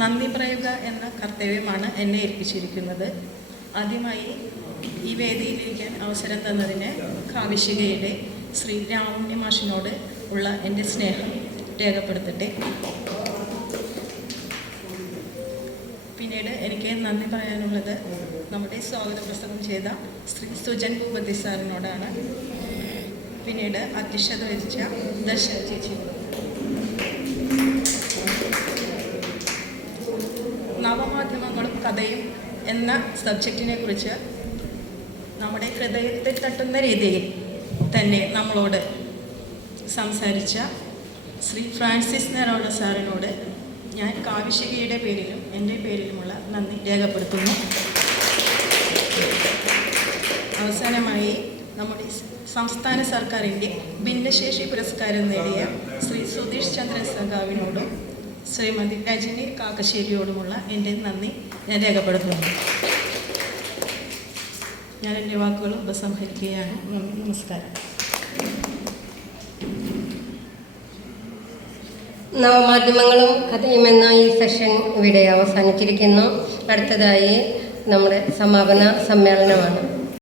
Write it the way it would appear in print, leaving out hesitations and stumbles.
നന്ദി പറയുക എന്ന കർത്തവ്യമാണ് എന്നെ ഏൽപ്പിച്ചിരിക്കുന്നത്. ആദ്യമായി ഈ വേദിയിലിരിക്കാൻ അവസരം തന്നതിന് കാവിശികയുടെ ശ്രീ രാമുണ്ണി മാഷിനോട് ഉള്ള എൻ്റെ സ്നേഹം രേഖപ്പെടുത്തട്ടെ. പിന്നീട് എനിക്ക് നന്ദി പറയാനുള്ളത് നമ്മുടെ സ്വാഗത പ്രസംഗം ചെയ്ത ശ്രീ സുജൻ ഭൂപതി സാറിനോടാണ്. പിന്നീട് അധ്യക്ഷത വഹിച്ച ദർശന ചേച്ചിയോട്. നവമാധ്യമങ്ങളും കഥയും എന്ന സബ്ജക്റ്റിനെ കുറിച്ച് നമ്മുടെ ഹൃദയത്തിൽ തട്ടുന്ന രീതിയിൽ തന്നെ നമ്മളോട് സംസാരിച്ച ശ്രീ ഫ്രാൻസിസ് നെറോള സാറിനോട് ഞാൻ കാവിശികയുടെ പേരിലും എൻ്റെ പേരിലുമുള്ള നന്ദി രേഖപ്പെടുത്തുന്നു. അവസാനമായി നമ്മുടെ സംസ്ഥാന സർക്കാരിൻ്റെ ഭിന്നശേഷി പുരസ്കാരം നേടിയ ശ്രീ സുധീഷ് ചന്ദ്രൻ സഖാവിനോടും ശ്രീമതി രജനി കാക്കശ്ശേരിയോടുമുള്ള എൻ്റെ നന്ദി ഞാൻ രേഖപ്പെടുത്തുന്നു. ഞാൻ എൻ്റെ വാക്കുകൾ ഉപസംഹരിക്കുകയാണ്. നമസ്കാരം. നവമാധ്യമങ്ങളും കഥയും എന്ന ഈ സെഷൻ ഇവിടെ അവസാനിച്ചിരിക്കുന്നു. അടുത്തതായി നമ്മുടെ സമാപന സമ്മേളനമാണ്.